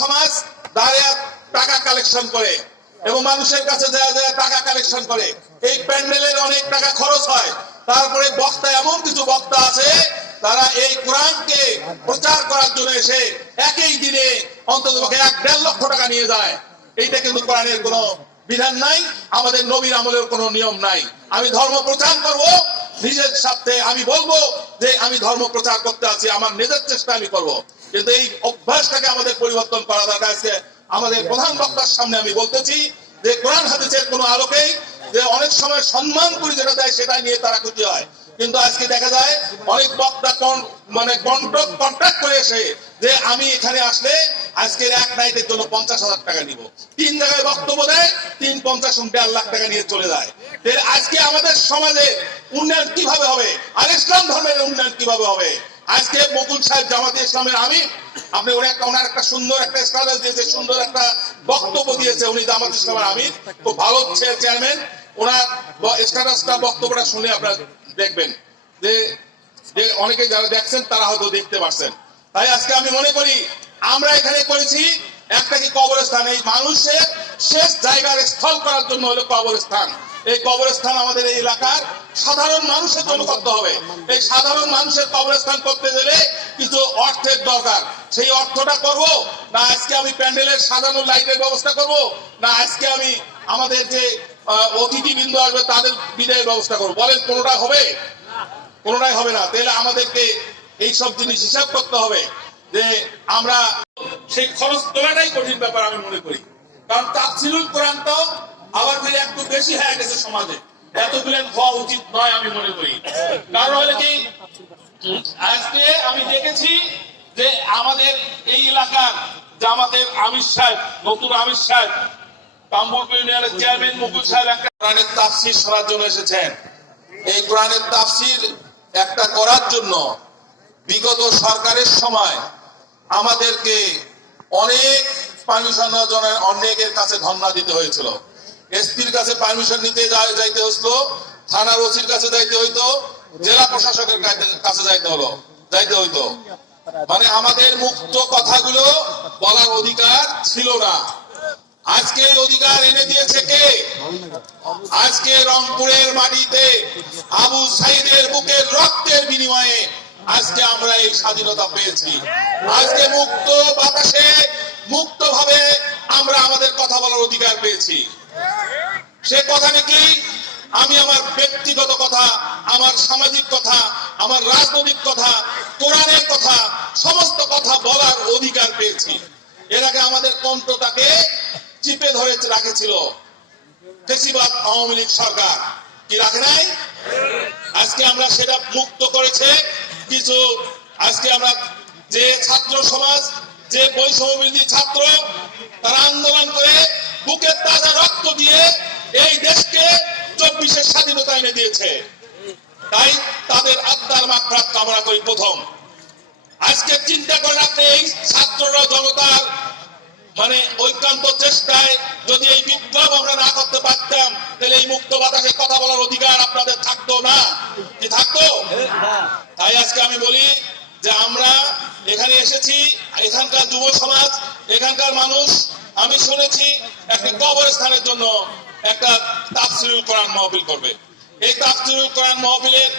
সমাজ দাঁড়িয়ে টাকা কালেকশন করে এবং মানুষের কাছে টাকা কালেকশন করে। এই প্যান্ডেলের অনেক টাকা খরচ হয়। তারপরে বক্তা, এমন কিছু বক্তা আছে তারা এই কোরআনকে প্রচার করার জন্য এসে একই দিনে অন্তত 1-1.5 লক্ষ টাকা নিয়ে যায়। এইটা কিন্তু কোরআনের কোনো বিধান নাই, আমাদের নবীর আমলের কোনো নিয়ম নাই। আমি ধর্ম প্রচার করব নিজের স্বার্থে, আমি বলবো যে আমি ধর্ম প্রচার করতে আছি, আমার নিজের চেষ্টা আমি করব, কিন্তু এই অভ্যাসটাকে আমাদের পরিবর্তন করা দরকার। আজকে আমাদের প্রধান বক্তার সামনে আমি বলতেছি যে কোরআন হাদিসের কোনো আলোকেই যে অনেক সময় সম্মান করে যেটা দেয় সেটা নিয়ে তারা খুশি হয়, কিন্তু আজকে দেখা যায় অনেক বক্তা মানে কন্ট্রাক্ট করে এসে যে আমি এখানে আসলে আজকের এক নাইটের জন্য 50,000 টাকা নিব, 3 জায়গায় বক্তব্য দেয়, 3-50-1.5 লাখ টাকা নিয়ে চলে যায়। আজকে আমাদের সমাজে উন্নয়ন কিভাবে হবে, আর ইসলাম ধর্মের উন্নয়ন কিভাবে হবে? আজকে মুকুল সাহেব জামাতে ইসলামের আমির, আপনি ওনার একটা সুন্দর একটা স্ট্যাটাস দিয়েছে, সুন্দর একটা বক্তব্য দিয়েছে, উনি জামাতে ইসলামের আমির, খুব ভালো চেয়ারম্যান। ওনার স্ট্যাটাসটা, বক্তব্যটা শুনে আপনারা দেখবেন যে অনেকে যারা দেখছেন তারা হয়তো দেখতে পাচ্ছেন। তাই আজকে আমি মনে করি আমরা এখানে করেছি একটা কি কবরস্থান, এই মানুষের শেষ জায়গার স্থল করার জন্য হলো কবরস্থান। এই কবরস্থান আমাদের এই এলাকার সাধারণ মানুষের জন্য করতে হবে। এই সাধারণ মানুষের কবরস্থান করতে গেলে কিছু অর্থের দরকার, সেই অর্থটা করব না আজকে আমি প্যান্ডেলের সাজানো লাইটের ব্যবস্থা করব, না আজকে আমি আমাদের যে অতিথিবৃন্দ আসবে তাদের বিদায়ের ব্যবস্থা করবো? বলেন, কোনোটা হবে? কোনোটাই হবে না। তাহলে আমাদেরকে এই সব জিনিস হিসাব করতে হবে যে আমরা সেই খরচ তোলাটাই কঠিন ব্যাপার আমি মনে করি। কারণ তাফসীরুল কোরআনটাও আবার ফিরে একটু বেশি হয়ে গেছে সমাজে, এতগুলো হওয়া উচিত নয় আমি মনে করি। কারণ হলে কি, আজকে আমি দেখেছি যে আমাদের এই এলাকার জামাতের আমির সাহেব, নতুন আমির সাহেব, কামরপুর ইউনিয়নের চেয়ারম্যান মুকুল সাহেব একটা কোরআনের তাফসীর শোনার জন্য এসেছেন। এই কোরআনের তাফসীর একটা করার জন্য বিগত সরকারের সময় আমাদেরকে অনেক পারমিশন জনের অনেকের কাছে ধর্ণা দিতে হয়েছিল। এসপির কাছে পারমিশন নিতে যাইতে হইতো, থানার ওসির কাছে যাইতে হইতো, জেলা প্রশাসকের কাছে যাইতে হইতো। মানে আমাদের মুক্ত কথাগুলো বলার অধিকার ছিল না। আজকে অধিকার এনে দিয়েছে কে? আজকে রংপুরের মাটিতে আবু সাইদের বুকের রক্তের বিনিময়ে আজকে আমরা এই স্বাধীনতা পেয়েছি। আজকে মুক্ত বাতাসে মুক্তভাবে আমরা আমাদের কথা বলার অধিকার পেয়েছি। সে কথা নাকি আমি আমার ব্যক্তিগত কথা, আমার সামাজিক কথা, আমার রাজনৈতিক কথা, কোরআনের কথা, সমস্ত কথা বলার অধিকার পেয়েছি। এর আগে আমাদের কণ্ঠটাকে চিপে ধরে রাখেছিল ফ্যাসিবাদ আওয়ামী লীগ সরকার, কি রাখে নাই? আজকে আমরা সেটা মুক্ত করেছে কিছু। আজকে আমরা যে ছাত্র সমাজ, যে বৈষম্য বিরোধী ছাত্র, তারা আন্দোলন করে বুকের তাজা রক্ত দিয়ে এই দেশকে 24-এর স্বাধীনতা এনে দিয়েছে। তাই তাদের আত্মার মাগফিরাত কামনা করি। প্রথম আজকে চিন্তা করেন আপনি, এই ছাত্ররা জনতার মানে ঐক্যান্ত চেষ্টায় যদি এই বিপ্লব আমরা না করতে পারতাম, তাহলে এই মুক্ত বাতাসে কথা বলার অধিকার আপনাদের থাকতো না, কি থাকতো? তাই আজকে আমি বলি যে আমরা এখানে এসেছি, এখানকার যুব সমাজ, এখানকার মানুষ, আমি শুনেছি একটা কবরস্থানের জন্য একটা তাফসীরুল কোরআন মাহফিল করবে। এই তাফসীরুল কোরআন মাহফিলের